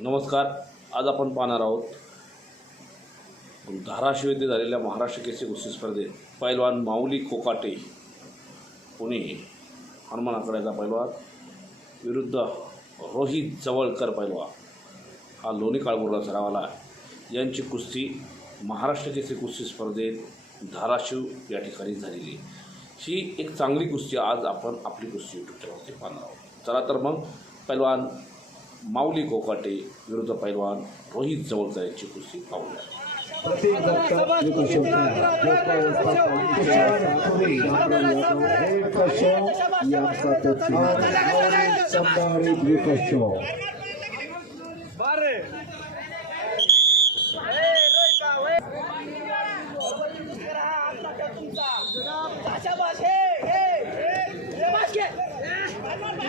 नमस्कार. आज आपण पाहणार आहोत धाराशिव येथे झालेल्या महाराष्ट्र केसरी कुस्ती स्पर्धेत पैलवान माऊली कोकाटे पुणे हनुमान आकड्याचा पैलवान विरुद्ध रोहित जवळकर पैलवान. हा लोणी काळगुरला सरावाला यांची कुस्ती महाराष्ट्र केसरी कुस्ती स्पर्धेत धाराशिव या ठिकाणी झालेली ही एक चांगली कुस्ती आज आपण आपली कुस्ती यूट्यूब चॅनलवरती पाहणार आहोत. चला तर मग पैलवान माऊली कोकाटे विरुद्ध पैलवान रोहित जवळकर यांची कुस्ती पाहूया प्रत्येक व्यवस्थापन कुशल हे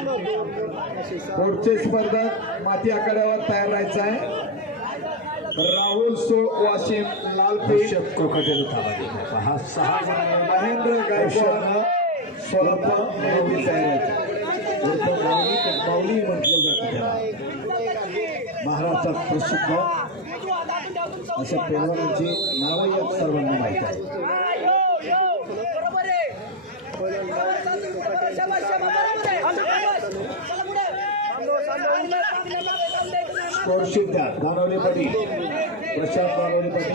पुढचे स्पर्धक माती आखाड्यावर तयार राहायचं आहे. राहुल सो वाशिम लालपेठ हा सहा महेंद्र गायकवाड स्वरूप तयार माऊली म्हटलं जातं त्याला. महाराष्ट्रात प्रसिद्ध अशा पेलवानांची नावं या सर्वांना माहीत आहे. स्कोरशीट द्या. दानवले पाटील. प्रशांत दानवले पाटील.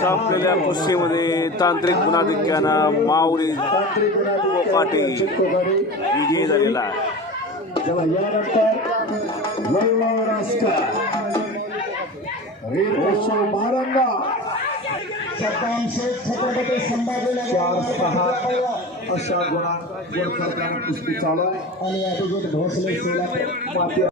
संपलेल्या कुस्तीमध्ये तांत्रिक गुणाधिक्यानं माऊली कोकाटे विजयी झालेला आहे. भारंदा सत्तावन्न शेख छत्रपती संभाजीनगर. चार सहा अशा गुणांक. कुस्ती चालू आणि अभिजित भोसले सोलापूर माती